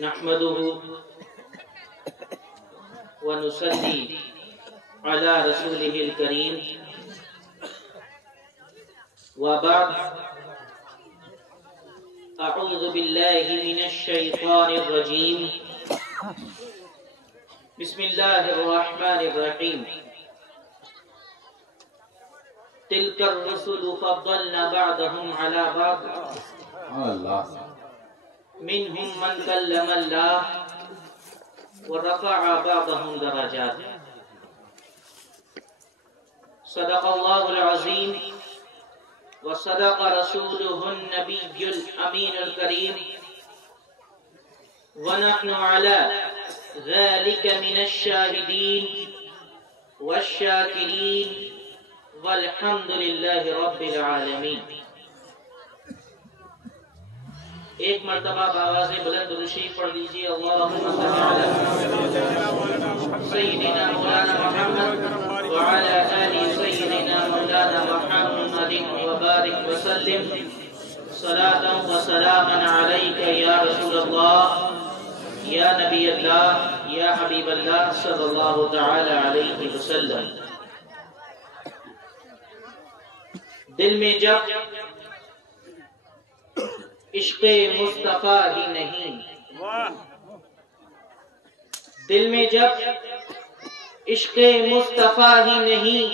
نحمده ونصلي على رسوله الكريم وبعد أعوذ بالله من الشيطان الرجيم بسم الله الرحمن الرحيم تلك الرسل فضلنا بعضهم على بعض منهم من كلم الله ورفع بعضهم درجات صدق الله العظيم وصدق رسوله النبي الأمين الكريم ونحن على ذلك من الشاهدين والشاكرين والحمد لله رب العالمين. ایک مرتبہ بآواز بلند درود پڑھ لیجیے. اللہم صل علی سیدنا مولانا محمد وعلى آل سيدنا مولانا محمد وبارك وسلم صلاة وسلاما عليك يا رسول الله يا نبي الله يا حبيب الله صلى الله تعالى عليه وسلم. دل میں جب عشق مصطفیٰ ہی نہیں، دل میں جب عشق مصطفیٰ ہی نہیں،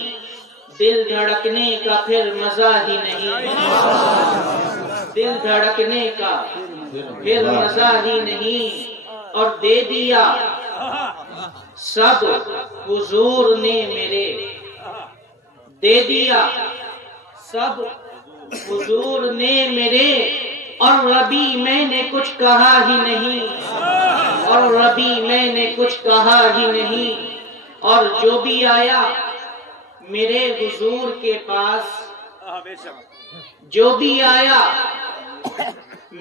دل دھڑکنے کا پھر مزہ ہی نہیں، دل دھڑکنے کا پھر مزہ ہی نہیں. اور دے دیا سب حضور نے میرے، دے دیا سب حضور نے میرے، اور ربی میں نے کچھ کہا ہی نہیں، اور ربی میں نے کچھ کہا ہی نہیں. اور جو بھی آیا میرے حضور کے پاس، جو بھی آیا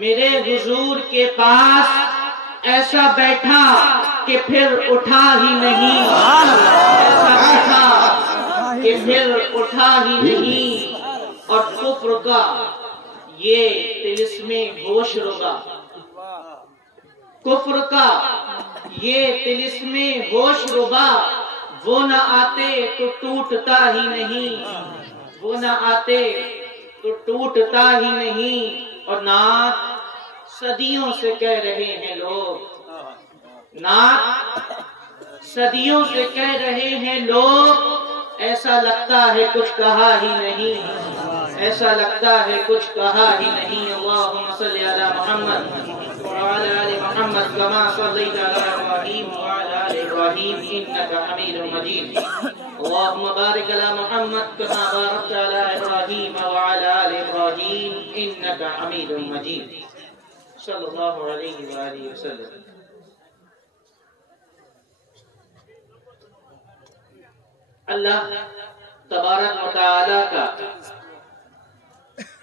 میرے حضور کے پاس، ایسا بیٹھا کہ پھر اٹھا ہی نہیں، ایسا بیٹھا کہ پھر اٹھا ہی نہیں. اور کفر کا یہ طلسم ہوش ربا، کفر کا یہ طلسم ہوش ربا، وہ نہ آتے تو ٹوٹتا ہی نہیں، وہ نہ آتے تو ٹوٹتا ہی نہیں. اور نعت صدیوں سے کہہ رہے ہیں لوگ، نعت صدیوں سے کہہ رہے ہیں لوگ، ایسا لگتا ہے کچھ کہا ہی نہیں، ایسا لگتا ہے کچھ کہا ہی نہیں. اللہم صلی علی محمد وعلی آل محمد کما صلیت علی ابراہیم وعلی آل ابراہیم انک حمید مجید. اللہم بارک علی محمد کما بارکت علی ابراہیم وعلی آل ابراہیم انک حمید مجید. صلی اللہ علیہ وآلہ وسلم. اللہ تبارک و تعالی کا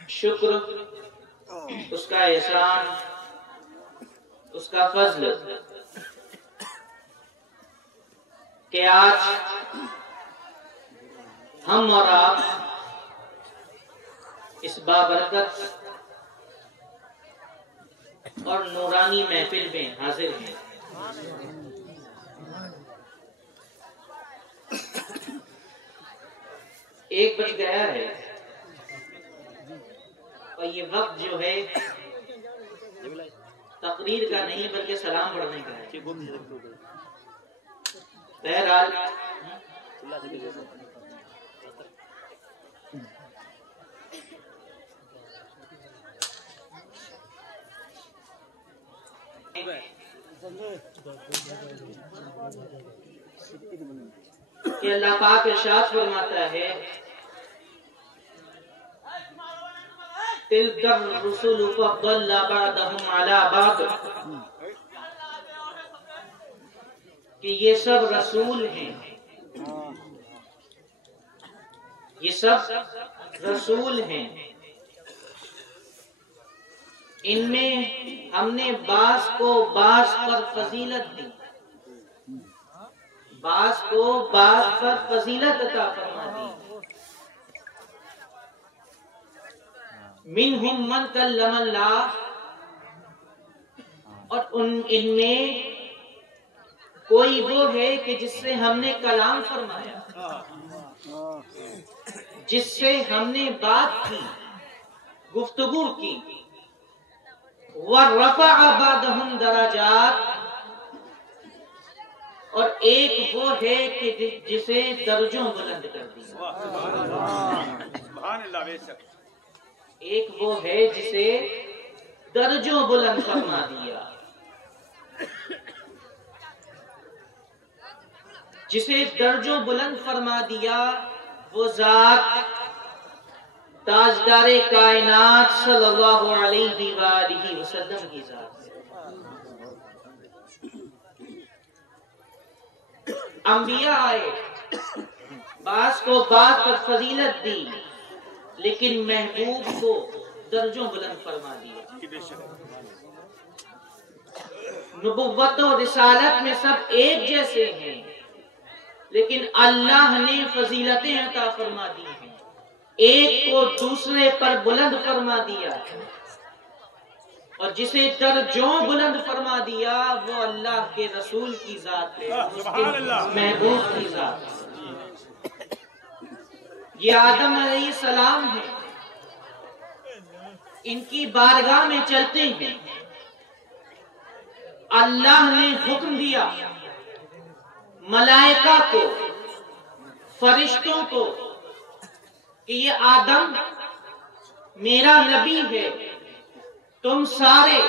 شکر، اس کا احسان، اس کا فضل کہ آج ہم اور آپ اس بابرکت اور نورانی محفل میں حاضر ہیں. ایک بج گیا ہے اور یہ وقت جو ہے تقریر کا نہیں بلکہ سلام پڑھنے کا ہے. بہرحال کہ اللہ پاک ارشاد فرماتا ہے تلک الرسل فضلنا بعضهم على بعض، کہ یہ سب رسول ہیں، یہ سب رسول ہیں، ان میں ہم نے بعض کو بعض پر فضیلت دی، بعض کو بعض پر فضیلت عطا فرما دی. منہم من کلم اللہ، اور ان میں کوئی وہ ہے کہ جس سے ہم نے کلام فرمایا، جس سے ہم نے بات کی، گفتگو کی. وَرَفَعَ بَعْضَهُمْ دَرَجَاتٍ، اور ایک وہ ہے کہ جسے درجوں بلند کر دیا. ایک وہ ہے جسے درجوں بلند فرما دیا. جسے درجوں بلند فرما دیا وہ ذات تاجدار کائنات صلی اللہ علیہ وآلہ وسلم کی ذات ہے. انبیاء آئے، بعض کو بات پر فضیلت دی، لیکن محبوب کو درجوں بلند فرما دیا. نبوت و رسالت میں سب ایک جیسے ہیں، لیکن اللہ نے فضیلتیں عطا فرما دی ہیں. ایک کو دوسرے پر بلند فرما دیا، اور جسے درجوں بلند فرما دیا وہ اللہ کے رسول کی ذات ہے، اس کے محبوب کی ذات ہے. یہ آدم علیہ السلام ہے، ان کی بارگاہ میں چلتے ہیں. اللہ نے حکم دیا ملائکہ کو، فرشتوں کو، کہ یہ آدم میرا نبی ہے، تم سارے،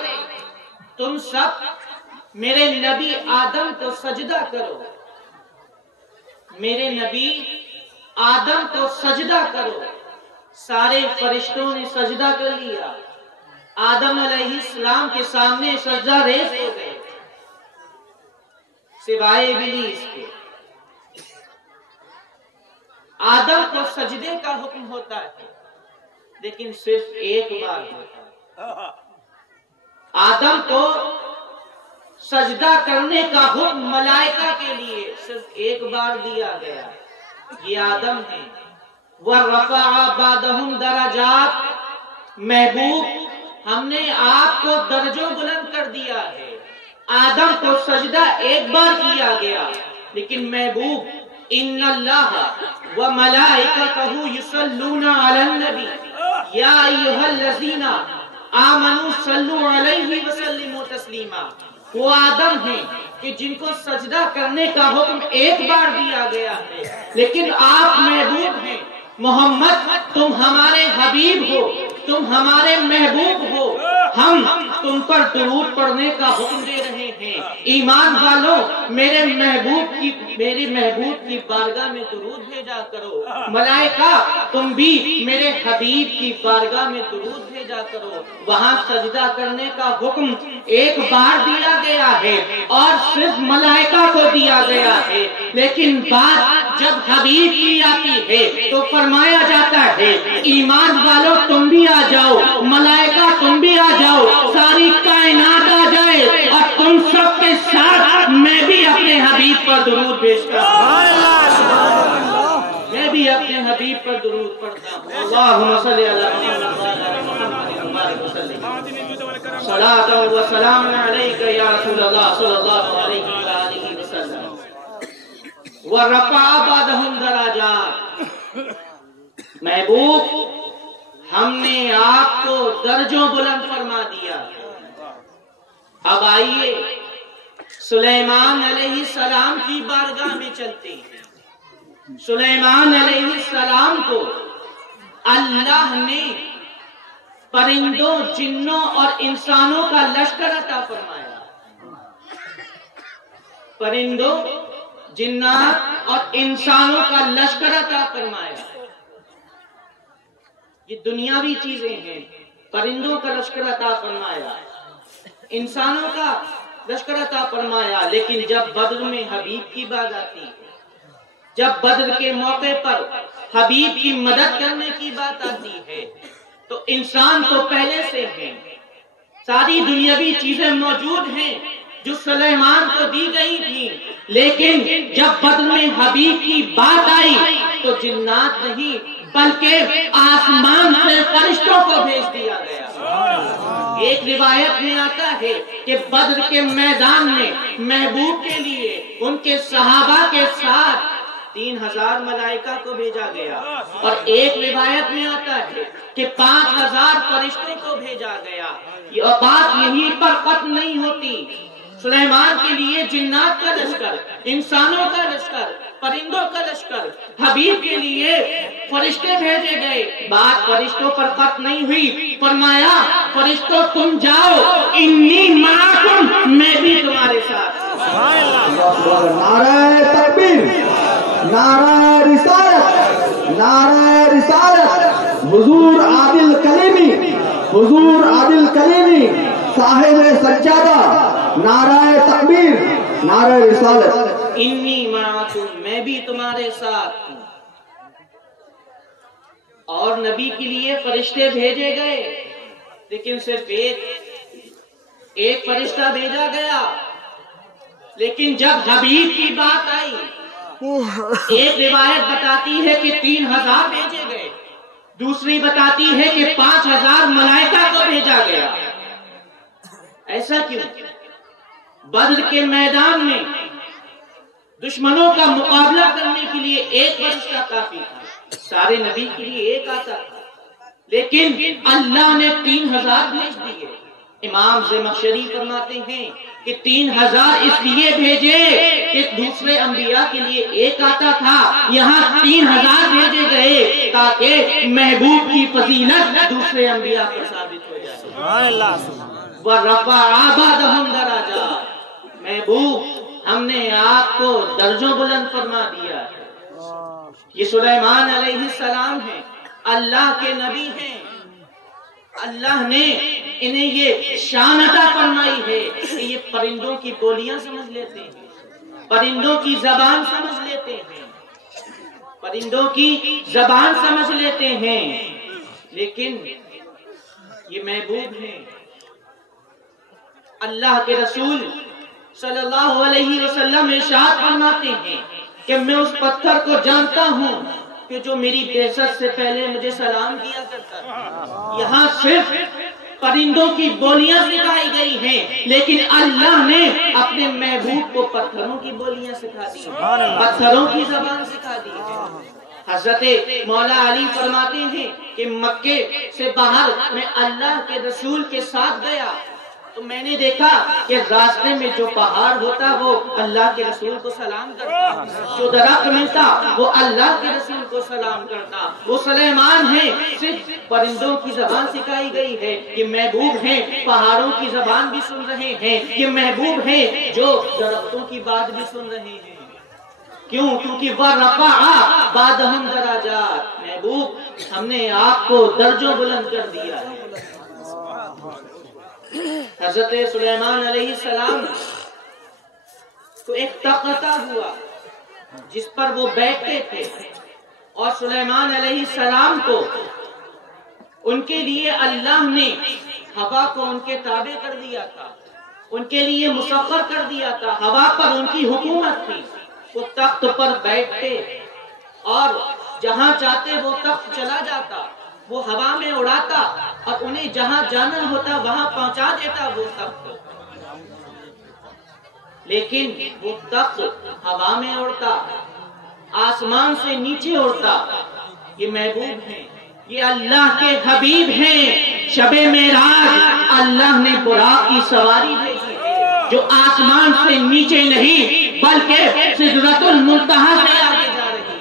تم سب میرے نبی آدم کو سجدہ کرو، میرے نبی آدم کو سجدہ کرو. سارے فرشتوں نے سجدہ کر لیا. آدم علیہ السلام کے سامنے سجدہ ریز ہو گئے، سوائے ابلیس کے. آدم کو سجدے کا حکم ہوتا ہے، لیکن صرف ایک بار ہوتا ہے. آدم کو سجدہ کرنے کا حکم ملائکہ کے لیے صرف ایک بار دیا گیا. یہ آدم ہے. وَرَفَعَ بَعْضَهُمْ دَرَجَاتٍ، محبوب ہم نے آپ کو درجوں بلند کر دیا ہے. آدم کو سجدہ ایک بار کیا گیا، لیکن محبوب ان اللہ وملائکتہ یصلون علی النبی یا ایھا الذین آمنوا صلوا علیہ وسلموا تسلیما. وہ آدم ہیں کہ جن کو سجدہ کرنے کا حکم ایک بار دیا گیا ہے، لیکن آپ محبوب ہیں. محمد تم ہمارے حبیب ہو، تم ہمارے محبوب ہو، ہم تم پر درود پڑھنے کا حکم دے رہے ہیں. ایمان والوں میرے محبوب کی بارگاہ میں درود بھیجا کرو. ملائکہ تم بھی میرے حبیب کی بارگاہ میں درود بھیجا کرو. وہاں سجدہ کرنے کا حکم ایک بار دیا گیا ہے اور صرف ملائکہ کو دیا گیا ہے، لیکن بات جب حبیب کی آتی ہے تو فرمایا جاتا ہے ایمان والوں تم بھی آ جاؤ، ملائکہ تم بھی آ جاؤ، ساری کائنات آ جائے اور تم سب کے ساتھ میں بھی اپنے حبیب پر درود بھیجتا ہوں. میں بھی اپنے حبیب پر درود پڑھتا ہوں. اللہم صلی علی محمد وسلم صلاۃ و سلام علیک یا رسول اللہ صلی اللہ علیہ وآلہ وسلم. وَرَفَعَ بَعْضَهُمْ دَرَجَاتٍ، محبوب ہم نے آپ کو درجوں بلند فرما دیا. اب آئیے سلیمان علیہ السلام کی بارگاہ میں چلتے ہیں. سلیمان علیہ السلام کو اللہ نے پرندوں، جنوں اور انسانوں کا لشکر عطا فرمایا. پرندوں، جنات اور انسانوں کا لشکر عطا فرمایا. یہ دنیاوی چیزیں ہیں. پرندوں کا لشکر عطا فرمایا، انسانوں کا لشکر عطا فرمایا. لیکن جب بدر میں حبیب کی بات آتی ہے، جب بدر کے موقع پر حبیب کی مدد کرنے کی بات آتی ہے، تو انسان تو پہلے سے ہیں، ساری دنیاوی چیزیں موجود ہیں جو سلیمان کو دی گئی تھی. لیکن جب بدر میں حبیب کی بات آئی تو جنات نہیں بلکہ آسمان سے فرشتوں کو بھیج دیا گیا. ایک روایت میں آتا ہے کہ بدر کے میدان میں محبوب کے لیے ان کے صحابہ کے ساتھ 3000 ملائکہ کو بھیجا گیا، اور ایک روایت میں آتا ہے کہ 5000 فرشتوں کو بھیجا گیا۔ یہ بات یہیں پر ختم نہیں ہوتی، سلیمان کے لیے جنات کا لشکر، انسانوں کا لشکر، پرندوں کا لشکر، حبیب کے لیے فرشتے بھیجے گئے۔ بات فرشتوں پر ختم نہیں ہوئی، فرمایا فرشتوں تم جاؤ، انی معکم، میں بھی تمہارے ساتھ۔ نعرہ تکبیر، نعرہ رسالت، نعرہ رسالت، حضور عادل کلیمی، حضور عادل کلیمی صاحب سجادہ، نعرہ تکبیر، نعرہ رسالت۔ انی معکم، میں بھی تمہارے ساتھ ہوں۔ اور نبی کے لیے فرشتے بھیجے گئے، لیکن صرف ایک فرشتہ بھیجا گیا، لیکن جب حبیب کی بات آئی، ایک روایت بتاتی ہے کہ 3000 بھیجے گئے، دوسری بتاتی ہے کہ 5000 ملائکہ کو بھیجا گیا۔ ایسا کیوں؟ بدر کے میدان میں دشمنوں کا مقابلہ کرنے کے لیے ایک فرشتہ کافی تھا، سارے نبی کے لیے ایک آتا تھا، لیکن اللہ نے 3000 بھیج دیے۔ امام زمخشری فرماتے ہیں کہ 3000 اس لیے بھیجے کہ دوسرے انبیاء کے لیے ایک آتا تھا، یہاں 3000 بھیجے گئے تاکہ محبوب کی فضیلت دوسرے انبیاء پر ثابت ہو جائے۔ وَرَفَعَ بَعْضَهُمْ دَرَجَاتٍ، محبوب ہم نے آپ کو درجوں بلند فرما دیا ہے۔ یہ سلیمان علیہ السلام ہیں، اللہ کے نبی ہیں، اللہ نے انہیں یہ شان عطا فرمائی ہے کہ یہ پرندوں کی بولیاں سمجھ لیتے ہیں، پرندوں کی زبان سمجھ لیتے ہیں، پرندوں کی زبان سمجھ لیتے ہیں، لیکن یہ محبوب ہیں۔ اللہ کے رسول صلی اللہ علیہ وسلم ارشاد فرماتے ہیں کہ میں اس پتھر کو جانتا ہوں کہ جو میری بعثت سے پہلے مجھے سلام کیا کرتا ہے۔ یہاں صرف پرندوں کی بولیاں سکھائی گئی ہیں، لیکن اللہ نے اپنے محبوب کو پتھروں کی بولیاں سکھا دی، پتھروں کی زبان سکھا دی ہے۔ حضرت مولا علی فرماتے ہیں کہ مکے سے باہر میں اللہ کے رسول کے ساتھ گیا تو میں نے دیکھا کہ راستے میں جو پہاڑ ہوتا وہ اللہ کے رسول کو سلام کرتا، جو درخت ملتا وہ اللہ کے رسول کو سلام کرتا۔ وہ سلیمان ہیں، صرف پرندوں کی زبان سکھائی گئی ہے، یہ محبوب ہیں، پہاڑوں کی زبان بھی سن رہے ہیں، یہ محبوب ہیں جو درختوں کی بات بھی سن رہے ہیں۔ کیوں؟ کیونکہ وَرَفَعَ بَعْضَهُمْ دَرَجَاتٍ، محبوب ہم نے آپ کو درجوں بلند کر دیا ہے۔ حضرت سلیمان علیہ السلام کو ایک تخت عطا ہوا جس پر وہ بیٹھتے تھے، اور سلیمان علیہ السلام کو ان کے لیے اللہ نے ہوا کو ان کے تابع کر دیا تھا، ان کے لیے مسخر کر دیا تھا، ہوا پر ان کی حکومت تھی۔ وہ تخت پر بیٹھتے اور جہاں چاہتے وہ تخت چلا جاتا، وہ ہوا میں اڑاتا اور انہیں جہاں جانا ہوتا وہاں پہنچا دیتا وہ تخت۔ لیکن وہ تخت ہوا میں اڑتا، آسمان سے نیچے اڑتا۔ یہ محبوب ہیں، یہ اللہ کے حبیب ہیں۔ شب معراج اللہ نے براق کی سواری بھیجی جو آسمان سے نیچے نہیں بلکہ سدرۃ المنتہا سے آگے جا رہی ہے،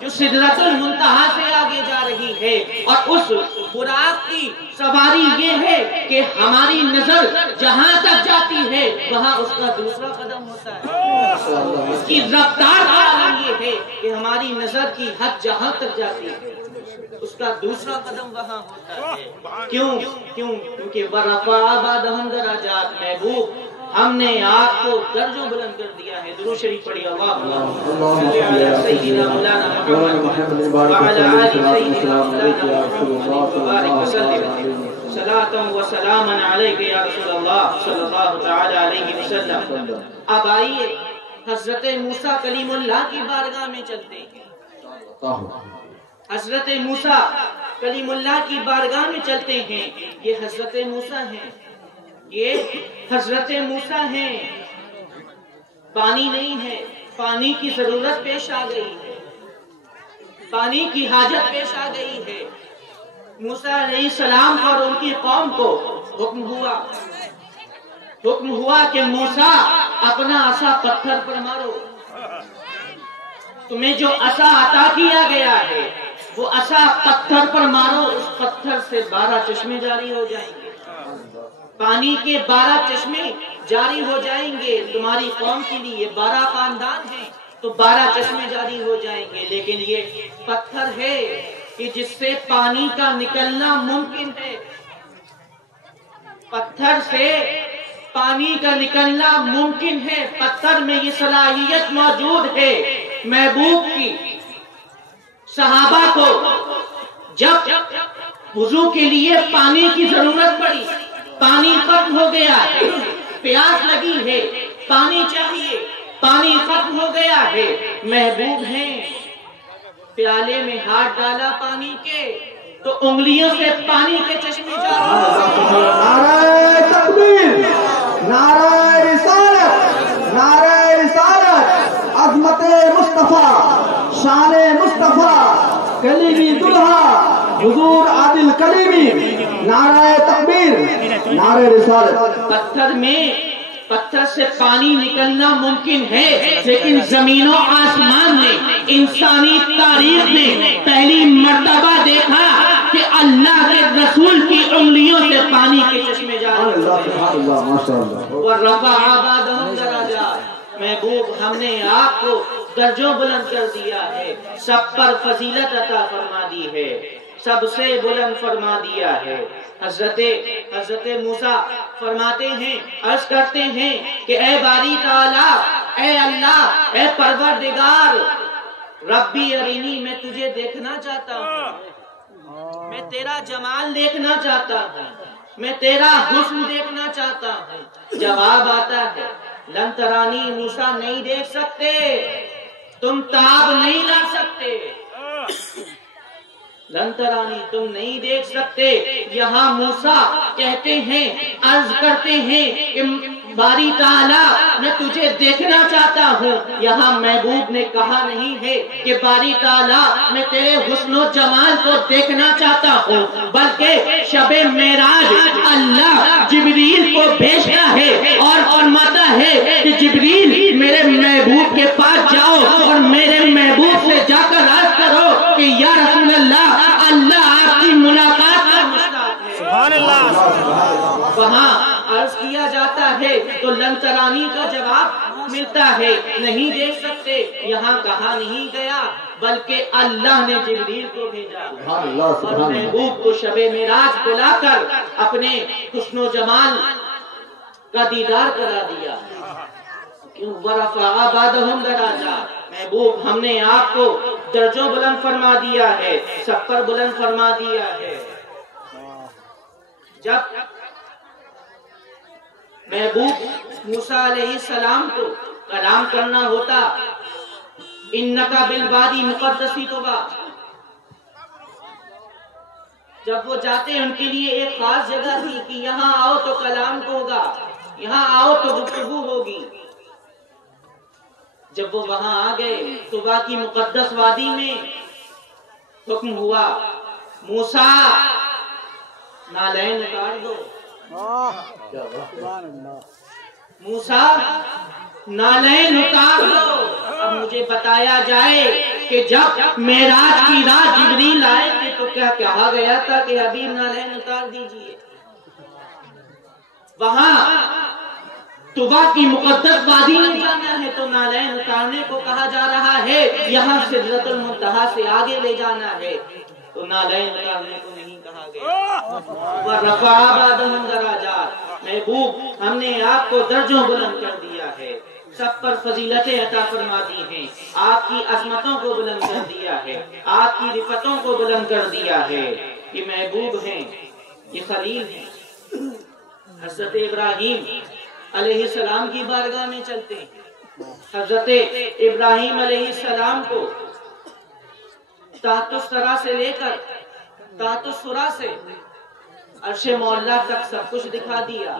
جو سدرۃ المنتہا سے آگے جا رہی ہے۔ اور اس براق کی سواری یہ ہے کہ ہماری نظر جہاں تک جاتی ہے وہاں اس کا دوسرا قدم ہوتا ہے۔ اس کی رفتار کا عالم یہ ہے کہ ہماری نظر کی حد جہاں تک جاتی ہے اس کا دوسرا قدم وہاں ہوتا ہے۔ کیونکہ وَرَفَعَ بَعْضَهُمْ دَرَجَاتٍ، محبوب ہم نے آپ کو درجوں بلند کر دیا ہے۔ درود شریف پڑھیے، اللہم صلی علی سیدنا مولانا محمد وعلی آلِ سیدنا مولانا محمد وبارک وسلم صلاۃ و سلاما علیک یا رسول اللہ صلی اللہ تعالی علیہ وسلم۔ اب آئیے حضرت موسیٰ کلیم اللہ کی بارگاہ میں چلتے ہیں۔ حضرت موسیٰ کلیم اللہ کی بارگاہ میں چلتے ہیں، یہ حضرت موسیٰ ہیں، یہ حضرت موسیٰ ہیں۔ پانی نہیں ہے، پانی کی ضرورت پیش آ گئی ہے، پانی کی حاجت پیش آ گئی ہے۔ موسیٰ علیہ السلام اور ان کی قوم کو حکم ہوا کہ موسیٰ اپنا عصا پتھر پر مارو۔ تمہیں جو عصا عطا کیا گیا ہے وہ عصا پتھر پر مارو، اس پتھر سے 12 چشمے جاری ہو جائیں گے، پانی کے 12 چشمے جاری ہو جائیں گے۔ تمہاری قوم کے لیے 12 خاندان ہیں تو 12 چشمے جاری ہو جائیں گے، لیکن یہ پتھر ہے کہ جس سے پانی کا نکلنا ممکن ہے، پتھر سے پانی کا نکلنا ممکن ہے، پتھر میں یہ صلاحیت موجود ہے۔ محبوب کی صحابہ کو جب وضو کے لیے پانی کی ضرورت پڑی، پانی ختم ہو گیا ہے، پیاس لگی ہے، پانی چاہیے، پانی ختم ہو گیا ہے، محبوب ہیں، پیالے میں ہاتھ ڈالا پانی کے تو انگلیوں سے پانی کے چشمے جاری ہو گئے۔ نعرہ تکبیر، نعرہ رسالت، نعرہ رسالت، عظمت مصطفیٰ، شان مصطفیٰ، کلیمی دلہا حضور عادل کلیمی، نعرہ تکبیر، نعرہ رسالت۔ پتھر سے پانی نکلنا ممکن ہے، لیکن زمین و آسمان نے، انسانی تاریخ نے پہلی مرتبہ دیکھا کہ اللہ کے رسول کی انگلیوں سے پانی کے چشمے جاری وَرَفَعَ بَعْضَهُمْ دَرَجَاتٍ۔ محبوب ہم نے آپ کو درجوں بلند کر دیا ہے، سب پر فضیلت عطا فرما دی ہے، سب سے بلند فرما دیا ہے۔ حضرت موسیٰ فرماتے ہیں، عرض کرتے ہیں کہ اے باری تعالیٰ، اے اللہ، اے پروردگار، ربی ارینی، میں تجھے دیکھنا چاہتا ہوں، میں تیرا جمال دیکھنا چاہتا ہوں، میں تیرا حسن دیکھنا چاہتا ہوں۔ جواب آتا ہے، لن ترانی، موسیٰ نہیں دیکھ سکتے، تم تاب نہیں لا سکتے، لن ترانی، تم نہیں دیکھ سکتے۔ یہاں موسیٰ کہتے ہیں، عرض کرتے ہیں کہ باری تعالیٰ میں تجھے دیکھنا چاہتا ہوں۔ یہاں محبوب نے کہا نہیں ہے کہ باری تعالیٰ میں تیرے حسن و جمال کو دیکھنا چاہتا ہوں، بلکہ شب معراج اللہ جبریل کو بھیجتا ہے اور فرماتا ہے کہ جبریل میرے محبوب کے پاس جاؤ اور میرے محبوب سے جا کر عرض کرو کہ یا رسول اللہ، اللہ آپ کی ملاقات کا مشتاق ہے۔ سبحان اللہ۔ وہاں عرض کیا جاتا ہے تو لن ترانی کا جواب ملتا ہے، نہیں دیکھ سکتے۔ یہاں کہا نہیں گیا بلکہ اللہ نے جبریل کو بھیجا اور محبوب کو شب معراج بلا کر اپنے حسن و جمال کا دیدار کرا دیا۔ وَرَفَعَ بَعْضَهُمْ دَرَجَاتٍ۔ محبوب ہم نے آپ کو درجوں بلند فرما دیا ہے، سب پر بلند فرما دیا ہے۔ جب محبوب موسیٰ علیہ السلام کو کلام کرنا ہوتا، اِنَّكَ بِالْوَادِ الْمُقَدَّسِ طُوَىٰ، جب وہ جاتے ان کے لیے ایک خاص جگہ تھی کہ یہاں آؤ تو کلام ہوگا، یہاں آؤ تو گفتگو ہوگی۔ جب وہ وہاں آ گئے طویٰ کی مقدس وادی میں، حکم ہوا، موسیٰ نالین اتار دو، موسیٰ نالین اتار دو۔ اب مجھے بتایا جائے کہ جب معراج کی رات جبریل آئے تھے تو کیا کہا گیا تھا کہ حبیب نالین اتار دیجئے؟ وہاں طویٰ کی مقدس وادی میں جانا ہے تو نالین اتارنے کو کہا جا رہا ہے، یہاں سدرۃ المنتہا سے آگے لے جانا ہے تو نالین اتارنے کو نہیں کہا گیا۔ وَرَفَعَ بَعْضَهُمْ دَرَجَاتٍ۔ محبوب ہم نے آپ کو درجوں بلند کر دیا ہے، سب پر فضیلتیں عطا فرما دی ہیں، آپ کی عظمتوں کو بلند کر دیا ہے، آپ کی رفتوں کو بلند کر دیا ہے۔ یہ محبوب ہیں، یہ خلیل ہیں۔ حضرت ابراہیم علیہ السلام کی بارگاہ میں چلتے ہیں۔ حضرت ابراہیم علیہ السلام کو تحت الثری سے لے کر تحت السرا سے عرش مولا تک سب کچھ دکھا دیا.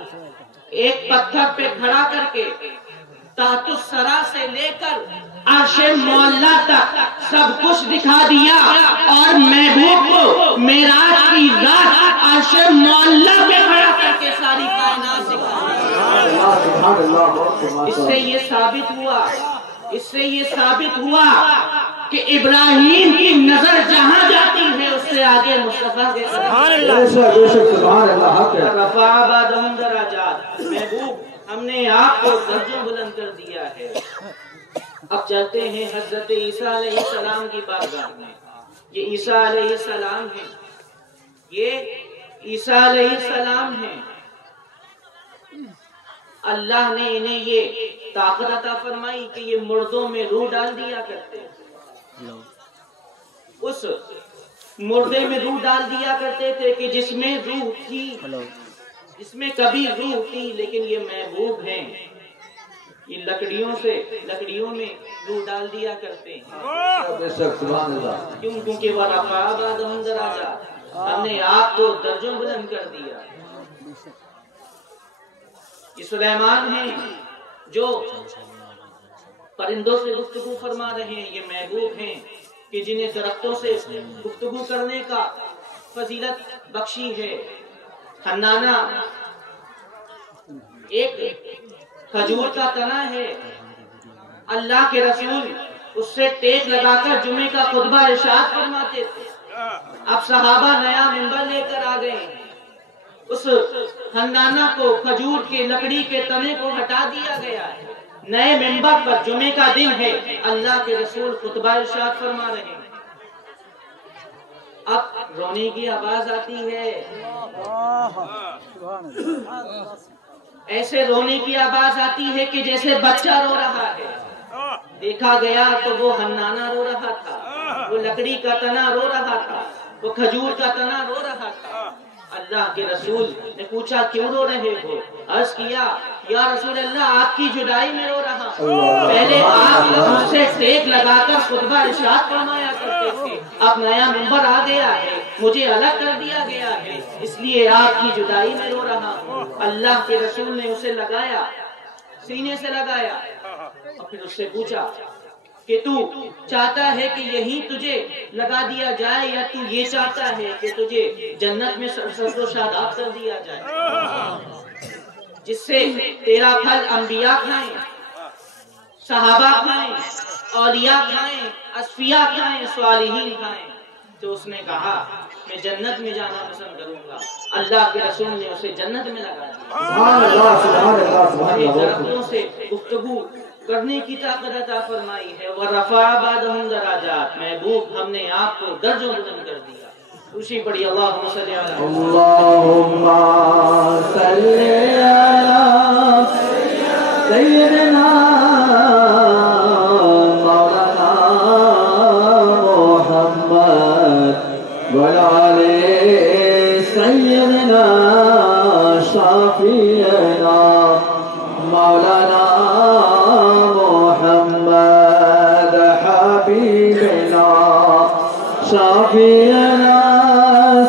ایک پتھر پہ کھڑا کر کے تحت السرا سے لے کر عرش مولا تک سب کچھ دکھا دیا اور محبوب کو معراج کی رات عرش مولا پہ کھڑا کر کے ساری کائنات دکھا دی. اس سے یہ ثابت ہوا کہ ابراہیم کی نظر جہاں جاتی ہے اس سے آگے مصطفیٰ کے رفع بعضهم درجات. محبوب ہم نے آپ کو درجوں بلند کر دیا ہے. اب چلتے ہیں حضرت عیسیٰ علیہ السلام کی بارگاہ میں. یہ عیسیٰ علیہ السلام ہیں. یہ عیسیٰ علیہ السلام ہیں. اللہ نے انہیں یہ طاقت عطا فرمائی کہ یہ مردوں میں روح ڈال دیا کرتے. اس مردے میں روح ڈال دیا کرتے تھے کہ جس میں روح تھی، جس میں کبھی روح تھی، لیکن یہ محبوب ہیں. یہ لکڑیوں میں روح ڈال دیا کرتے ہیں. کیونکہ وہ رفع بعضهم درجات، ہم نے آپ کو درجوں بلند کر دیا. یہ سلیمان ہیں جو پرندوں سے گفتگو فرما رہے ہیں. یہ محبوب ہیں کہ جنہیں درختوں سے گفتگو کرنے کا فضیلت بخشی ہے. حنانہ ایک کھجور کا تنا ہے. اللہ کے رسول اس سے ٹیک لگا کر جمعے کا خطبہ ارشاد فرماتے تھے. اب صحابہ نیا منبر لے کر آ گئے. اس حنانہ کو، کھجور کے لکڑی کے تنے کو ہٹا دیا گیا ہے. نئے منبر پر جمعے کا دن ہے، اللہ کے رسول خطبہ ارشاد فرما رہے ہیں. اب رونے کی آواز آتی ہے. ایسے رونے کی آواز آتی ہے کہ جیسے بچہ رو رہا ہے. دیکھا گیا تو وہ حنانہ رو رہا تھا، وہ لکڑی کا تنا رو رہا تھا، وہ کھجور کا تنا رو رہا تھا. اللہ کے رسول نے پوچھا کیوں رو رہے ہو؟ عرض کیا یا رسول اللہ آپ کی جدائی میں رو رہا ہوں. پہلے آپ مجھ سے ٹیک لگا کر خطبہ ارشاد فرمایا کرتے تھے، اب نیا منبر آ گیا ہے، مجھے الگ کر دیا گیا ہے، اس لیے آپ کی جدائی میں رو رہا ہوں. اللہ کے رسول نے اسے لگایا، سینے سے لگایا اور پھر اس سے پوچھا کہ تو چاہتا ہے کہ یہیں تجھے لگا دیا جائے یا تو یہ چاہتا ہے کہ تجھے جنت میں سرسبز و شاداب کر دیا جائے، جس سے تیرا پھل انبیاء کھائیں، صحابہ کھائیں، اولیاء کھائیں، اصفیاء کھائیں، صالحین کھائیں. تو اس نے کہا میں جنت میں جانا پسند کروں گا. اللہ کے رسول نے اسے جنت میں لگا دیا. درختوں سے گفتگو کرنے کی طاقت عطا فرمائی ہے. وَرَفَعَ بَعْضَهُمْ دَرَجَاتٍ. محبوب ہم نے آپ کو درجوں بلند کر دیا. خوشی پڑھی اللہم صلی علی اللہم صلی علی سیدنا مولانا محمد وعلی سیدنا شافینا مولانا محمد حبیبنا شافینا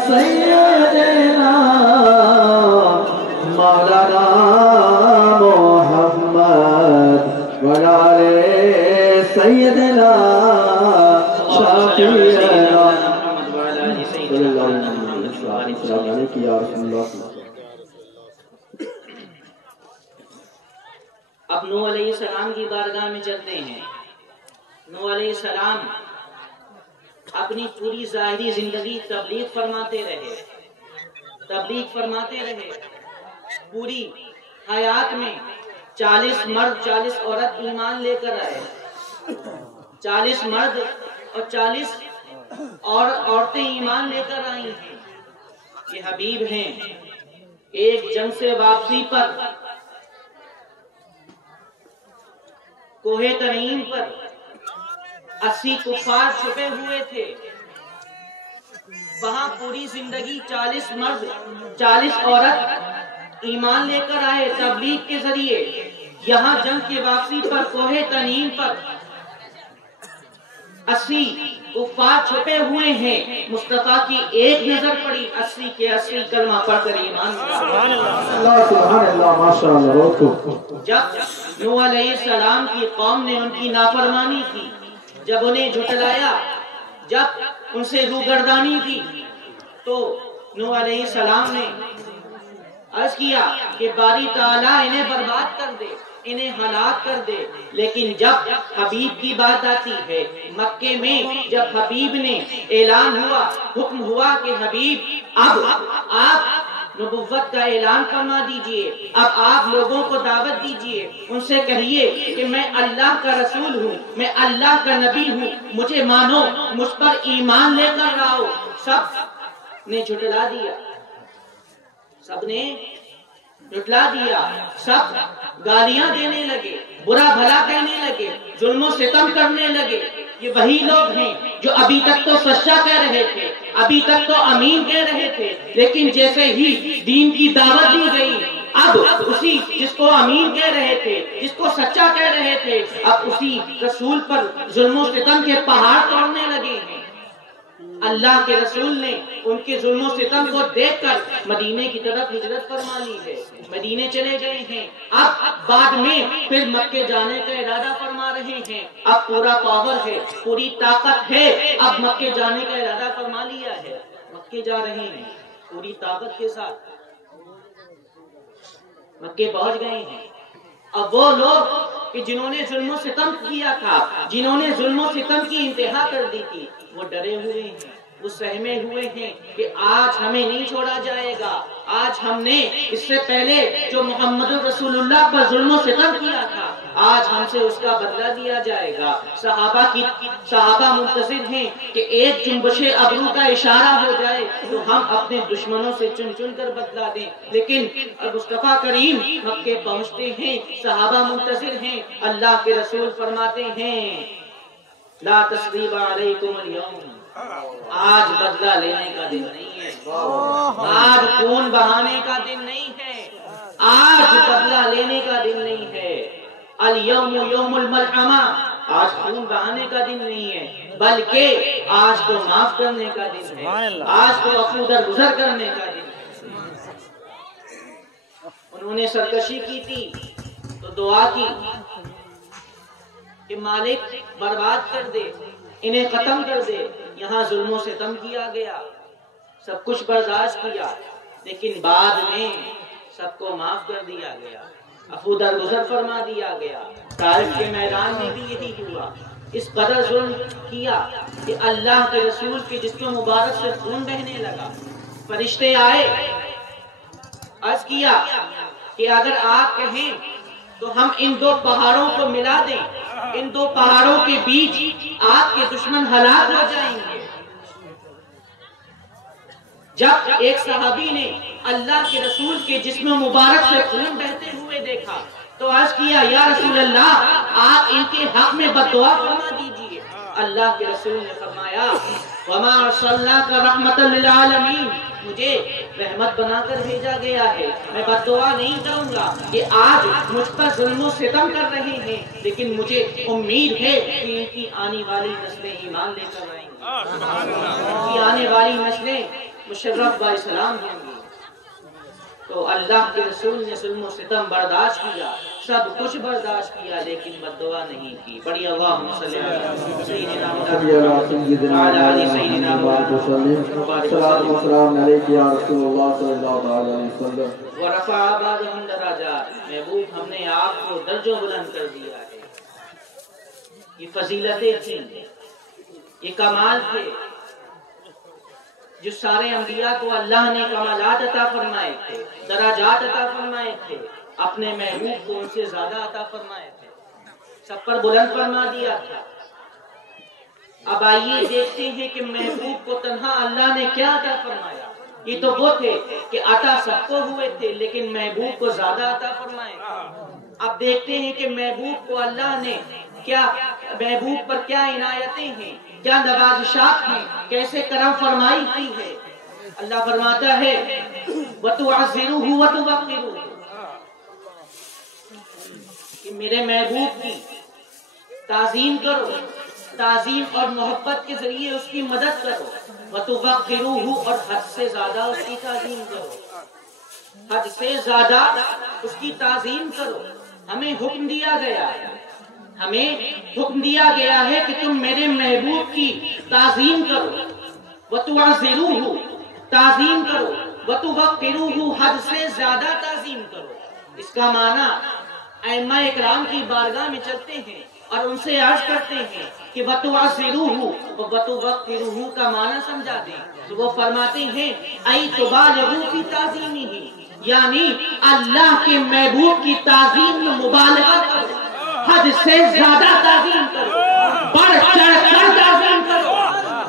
سیدنا مولانا محمد وعلی سیدنا شافینا السلام علیکم یا رسول اللہ. اب نوح علیہ السلام کی بارگاہ میں چلتے ہیں. نوح علیہ السلام اپنی پوری ظاہری زندگی تبلیغ فرماتے رہے. پوری حیات میں 40 مرد 40 عورت ایمان لے کر آئے. 40 مرد اور 40 اور عورتیں ایمان لے کر آئی ہیں. یہ حبیب ہیں. ایک جنگ سے واپسی پر کوہ تنعیم پر 80 کفار چھپے ہوئے تھے. وہاں پوری زندگی 40 مرد 40 عورت ایمان لے کر آئے تبلیغ کے ذریعے. یہاں جنگ کی واپسی پر کوہ تنعیم پر 80 کفار چھپے ہوئے ہیں، مصطفیٰ کی ایک نظر پڑی، 80 کے 80 کلمہ پڑھ کر ایمان اللہ سبحان اللہ ماشاءاللہ روکو۔ جب نوح علیہ السلام کی قوم نے ان کی نافرمانی کی، جب انہیں جھٹلایا، جب ان سے روگردانی کی، تو نوح علیہ السلام نے عرض کیا کہ باری تعالیٰ انہیں برباد کر دے، انہیں ہلاک کر دے۔ لیکن جب حبیب کی بات آتی ہے، مکے میں جب حبیب نے اعلان ہوا، حکم ہوا کہ حبیب اب آپ نبوت کا اعلان فرما دیجئے، اب آپ لوگوں کو دعوت دیجئے، ان سے کہیے کہ میں اللہ کا رسول ہوں، میں اللہ کا نبی ہوں، مجھے مانو، مجھ پر ایمان لے کر آؤ۔ سب نے جھٹلا دیا، سب نے جھٹلا دیا، سب گالیاں دینے لگے، برا بھلا کہنے لگے، ظلم و ستم کرنے لگے۔ یہ وہی لوگ ہیں جو ابھی تک تو سچا کہہ رہے تھے، ابھی تک تو امین کہہ رہے تھے، لیکن جیسے ہی دین کی دعوت دی گئی، اب اسی جس کو امین کہہ رہے تھے، جس کو سچا کہہ رہے تھے، اب اسی رسول پر ظلم و ستم کے پہاڑ توڑنے لگے ہیں۔ اللہ کے رسول نے ان کے ظلم و ستم کو دیکھ کر مدینے کی طرف ہجرت فرما لی ہے، مدینے چلے گئے ہیں۔ اب بعد میں پھر مکے جانے کا ارادہ فرما رہے ہیں، اب پورا پاور ہے، پوری طاقت ہے، اب مکے جانے کا ارادہ فرما لیا ہے، مکے جا رہے ہیں پوری طاقت کے ساتھ، مکے پہنچ گئے ہیں۔ اب وہ لوگ کہ جنہوں نے ظلم و ستم کیا تھا، جنہوں نے ظلم و ستم کی انتہا کر دی تھی، وہ ڈرے ہوئے ہیں، وہ سہمے ہوئے ہیں کہ آج ہمیں نہیں چھوڑا جائے گا، آج ہم نے اس سے پہلے جو محمد رسول اللہ پر ظلم و ستم کیا تھا، آج ہم سے اس کا بدلہ دیا جائے گا۔ صحابہ منتظر ہیں کہ ایک جنبش ابرو کا اشارہ ہو جائے تو ہم اپنے دشمنوں سے چن چن کر بدلہ دیں، لیکن مصطفیٰ کریم مکے پہنچتے ہیں، صحابہ منتظر ہیں، اللہ کے رسول فرماتے ہیں لا تثریب علیکم اليوم، آج بدلہ لینے کا دن نہیں ہے، آج خون بہانے کا دن نہیں ہے، آج بدلہ لینے کا دن نہیں ہے۔ الیوم یوم الملحمہ، آج خون بہانے کا دن نہیں ہے، بلکہ آج تو معاف کرنے کا دن ہے، آج تو عفو درگزر کرنے کا دن ہے۔ انہوں نے سرکشی کی تھی تو دعا کی کہ مالک برباد کر دے، انہیں ختم کر دے۔ یہاں ظلم و ستم کیا گیا، سب کچھ برداشت کیا، لیکن بعد میں سب کو معاف کر دیا گیا، عفو درگزر فرما دیا گیا۔ طائف کے میدان میں بھی یہی ہوا، اس قدر ظلم کیا کہ اللہ کے رسول کے جسم مبارک سے خون بہنے لگا۔ فرشتے آئے، عرض کیا کہ اگر آپ کہیں تو ہم ان دو پہاڑوں کو ملا دیں، ان دو پہاڑوں کے بیچ آپ کے دشمن ہلاک ہو جائیں گے۔ جب ایک صحابی نے اللہ کے رسول کے جسم مبارک سے خون بہتے ہوئے دیکھا تو عرض کیا یا رسول اللہ، آپ ان کے حق میں بددعا فرما دیجئے۔ اللہ کے رسول نے فرمایا وما ارسلناک رحمۃ للعالمین، مجھے رحمت بنا کر بھیجا گیا ہے، میں بددعا نہیں کروں گا کہ آج مجھ پر ظلم و ستم کر رہے ہیں، لیکن مجھے امید ہے کہ ان کی آنے والی نسلیں ایمان لے کر آئیں گی، ان کی آنے والی نسلیں مشرف با اسلام ہوں گی۔ تو اللہ کے رسول نے ظلم و ستم برداشت کیا، سب کچھ برداشت کیا، لیکن بددعا نہیں کی۔ بڑی اللہم صلی اللہ علیہ سیدنا محمد وعلی آل سیدنا محمد السلام علیکم یا رسول اللہ صلی اللہ علیہ وسلم۔ ورفع بعضهم درجات، محبوب ہم نے آپ کو درجوں بلند کر دیا ہے۔ یہ فضیلتیں تھیں، یہ کمال تھے جو سارے انبیاء کو اللہ نے کمالات عطا فرمائے تھے، درجات عطا فرمائے تھے، اپنے محبوب کو ان سے زیادہ عطا فرمائے تھے، سب پر بلند فرما دیا تھا۔ اب آئیے دیکھتے ہیں کہ محبوب کو تنہا اللہ نے کیا عطا فرمایا۔ یہ تو وہ تھے کہ عطا سب کو ہوئے تھے، لیکن محبوب کو زیادہ عطا فرمائے تھے۔ اب دیکھتے ہیں کہ محبوب کو اللہ نے کیا، محبوب پر کیا عنایتیں ہیں، کیا نوازشات ہیں، کیسے کرم فرمائی کی ہے۔ اللہ فرماتا ہے وَتُعَزِّرُوهُ وَتُوَقِّرُوهُ، کہ میرے محبوب کی تعظیم کرو، تعظیم اور محبت کے ذریعے اس کی مدد کرو، وَتُوَقِّرُوهُ اور حد سے زیادہ اس کی تعظیم کرو، حد سے زیادہ اس کی تعظیم کرو۔ ہمیں حکم دیا گیا ہے، ہمیں حکم دیا گیا ہے کہ تم میرے محبوب کی تعظیم کرو، وَتُعَزِّرُوهُ تعظیم کرو، وَتُوَقِّرُوهُ حد سے زیادہ تعظیم کرو۔ اس کا معنی ائمہ اکرام کی بارگاہ میں چلتے ہیں اور ان سے عرض کرتے ہیں کہ وَتُعَزِّرُوهُ وَتُوَقِّرُوهُ کا معنی سمجھا دیں، تو وہ فرماتے ہیں اَيْ تُبَالِغُوا فِي تَعْظِيمِهِ، یعنی اللہ کے محبوب کی تعظیم میں مبالغہ کرو، حد سے زیادہ تعظیم کرو، بڑھ چڑھ کر تعظیم کرو،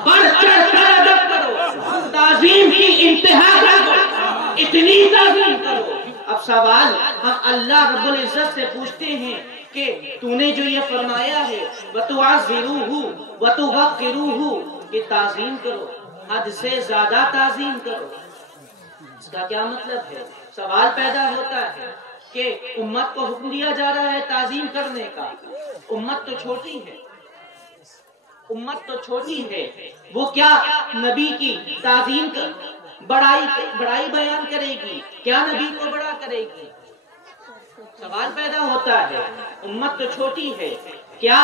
بڑھ چڑھ کر ادب کرو، تعظیم کی انتہا کرو، اتنی تعظیم کرو۔ اب سوال ہم اللہ رب العزت سے پوچھتے ہیں کہ تو نے جو یہ فرمایا ہے وَتُعَزِّرُوهُ وَتُوَقِّرُوهُ کہ تعظیم کرو، حد سے زیادہ تعظیم کرو، اس کا کیا مطلب ہے؟ سوال پیدا ہوتا ہے کہ امت کو حکم دیا جا رہا ہے تعظیم کرنے کا، امت تو چھوٹی ہے، امت تو چھوٹی ہے، وہ کیا نبی کی تعظیم کر بڑائی بیان کرے گی؟ کیا نبی کو بڑا کرے گی؟ سوال پیدا ہوتا ہے، امت تو چھوٹی ہے، کیا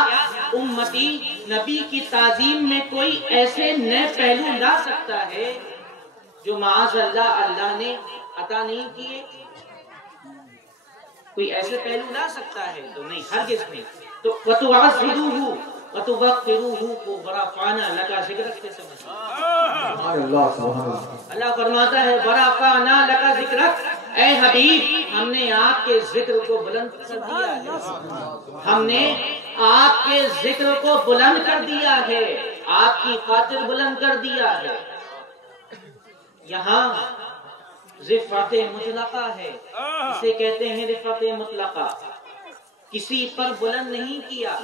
امتی نبی کی تعظیم میں کوئی ایسے نئے پہلو لا سکتا ہے جو معاذ اللہ اللہ نے عطا نہیں کیے؟ کوئی ایسے پہلو لا سکتا ہے؟ تو نہیں، ہرگز نہیں۔ تو وَتُعَزِّرُوهُ وَتُوَقِّرُوهُ کو وَرَفَعْنَا لَكَ ذِكْرَكَ سے سمجھیں۔ اللہ فرماتا ہے وَرَفَعْنَا لَكَ ذِكْرَكَ، اے حبیب ہم نے آپ کے ذکر کو بلند کر دیا ہے، ہم نے آپ کے ذکر کو بلند کر دیا ہے، آپ کی خاطر بلند کر دیا ہے۔ یہاں رفعت مطلقہ ہے، اسے کہتے ہیں رفعت مطلقہ، کسی پر بلند نہیں کیا۔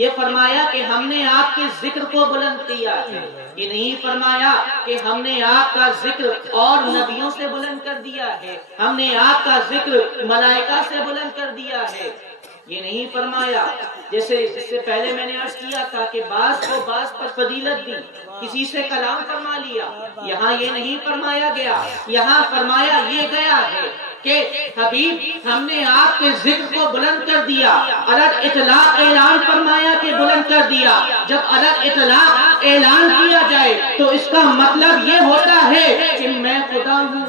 یہ فرمایا کہ ہم نے آپ کے ذکر کو بلند کیا ہے، یہ نہیں فرمایا کہ ہم نے آپ کا ذکر اور نبیوں سے بلند کر دیا ہے، ہم نے آپ کا ذکر ملائکہ سے بلند کر دیا ہے، یہ نہیں فرمایا۔ جیسے اس سے پہلے میں نے عرض کیا تھا کہ بعض کو بعض پر فضیلت دی، کسی سے کلام فرما لیا، یہاں یہ نہیں فرمایا گیا، یہاں فرمایا یہ گیا ہے کہ حبیب ہم نے آپ کے ذکر کو بلند کر دیا، الگ اطلاق اعلان فرمایا کہ بلند کر دیا۔ جب الگ اطلاق اعلان کیا جائے تو اس کا مطلب یہ ہوتا ہے کہ میں خدا ہوں،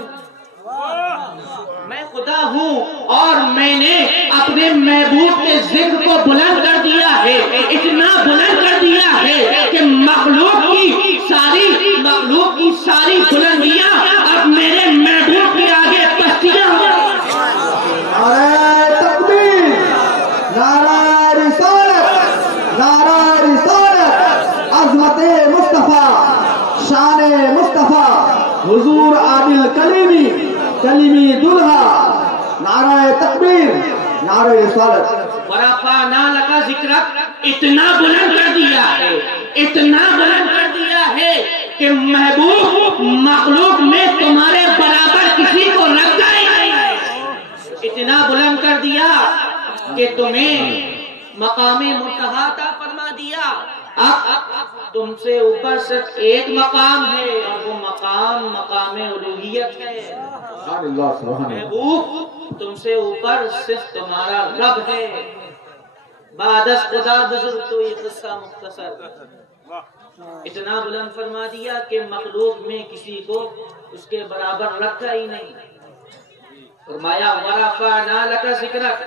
میں خدا ہوں اور میں نے اپنے محبوب کے ذکر کو بلند کر دیا ہے، اتنا بلند کر دیا ہے کہ مخلوق کی ساری بلندیاں اب میرے محبوب کے آگے پستیاں ہو رہی ہیں۔ نعرہ تکبیر، نعرہ رسالت، نعرہ رسالت، عظمت مصطفیٰ، شان مصطفیٰ، حضور عادل کلیمی، کلیمی دلہا، نعرہ تکبیر، نعرہ رسالت۔ وَرَفَعْنَا لَكَ ذِكْرَكَ اتنا بلند کر دیا ہے، اتنا بلند کر دیا ہے کہ محبوب مخلوق میں تمہارے برابر کسی کو رکھتا ہی نہیں، اتنا بلند کر دیا کہ تمہیں مقام منتہا عطا فرما دیا۔ اب تم سے اوپر صرف ایک مقام ہے اور وہ مقام الوہیت ہے۔ محبوب تم سے اوپر صرف تمہارا رب ہے۔ بعد از خدا بزرگ تو یہ قصہ مختصر، اتنا بلند فرما دیا کہ مخلوق میں کسی کو اس کے برابر رکھا ہی نہیں۔ فرمایا وَرَفَعْنَا لَكَ ذِكْرَكَ،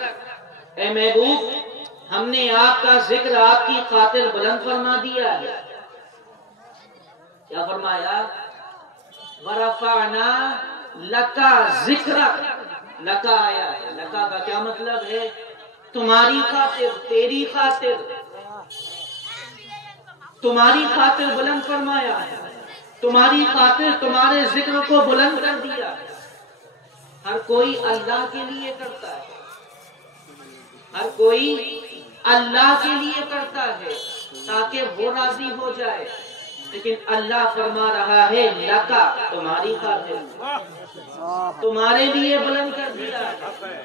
اے محبوب ہم نے آپ کا ذکر آپ کی خاطر بلند فرما دیا ہے۔ کیا فرمایا؟ وَرَفَعْنَا لَكَ ذِكْرَكَ، لَكَ آیا ہے، لَكَ کا کیا مطلب ہے؟ تمہاری خاطر، تیری خاطر، تمہاری خاطر بلند فرمایا ہے، تمہاری خاطر تمہارے ذکر کو بلند کر دیا۔ ہر کوئی اللہ کے لیے کرتا ہے، ہر کوئی اللہ کے لیے کرتا ہے تاکہ وہ راضی ہو جائے، لیکن اللہ فرما رہا ہے لکا، تمہاری خاطر، تمہارے لیے بلند کر دیا ہے۔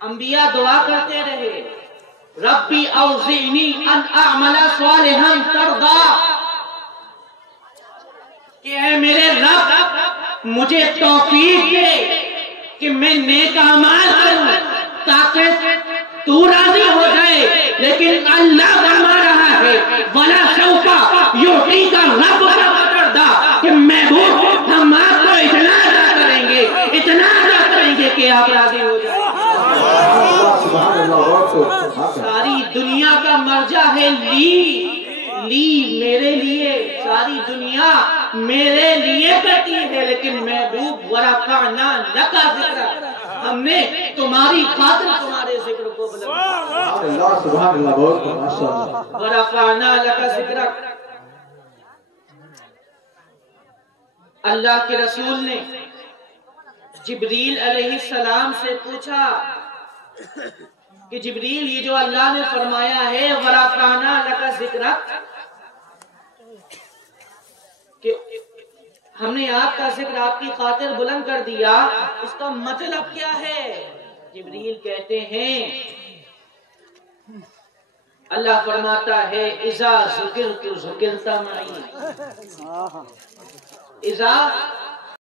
انبیاء دعا کرتے رہے ربی اوزعنی ان اعمل صالحا ترضا، کہ اے میرے رب مجھے توفیق دے کہ میں نیک اعمال کروں تاکہ تو راضی ہو جائے۔ لیکن اللہ فرما رہا ہے وَلَا سَوْفَ يُعْطِيكَ رَبُّكَ فَتَرْضَىٰ، کہ محبوب ہم آپ کو اتنا عطا کریں گے، اتنا عطا کریں گے کہ آپ راضی ہو جائیں۔ ساری دنیا کا مرجع ہے لی میرے لیے، ساری دنیا میرے لیے کرتی ہے، لیکن محبوب وَرَفَعْنَا لَكَ ذِکْرَکَ، ہم نے تمہاری خاطر تمہارے ذکر کو بلند کیا۔ وَرَفَعْنَا لَكَ ذِکْرَکَ، اللہ کے رسول نے جبریل علیہ السلام سے پوچھا کہ جبریل یہ جو اللہ نے فرمایا ہے وَرَفَعْنَا لَكَ ذِکْرَکَ، کہ ہم نے آپ کا ذکر آپ کی خاطر بلند کر دیا، اس کا مطلب کیا ہے؟ جبریل کہتے ہیں، اللہ فرماتا ہے اذا ذکرت ذکرت معی، اذا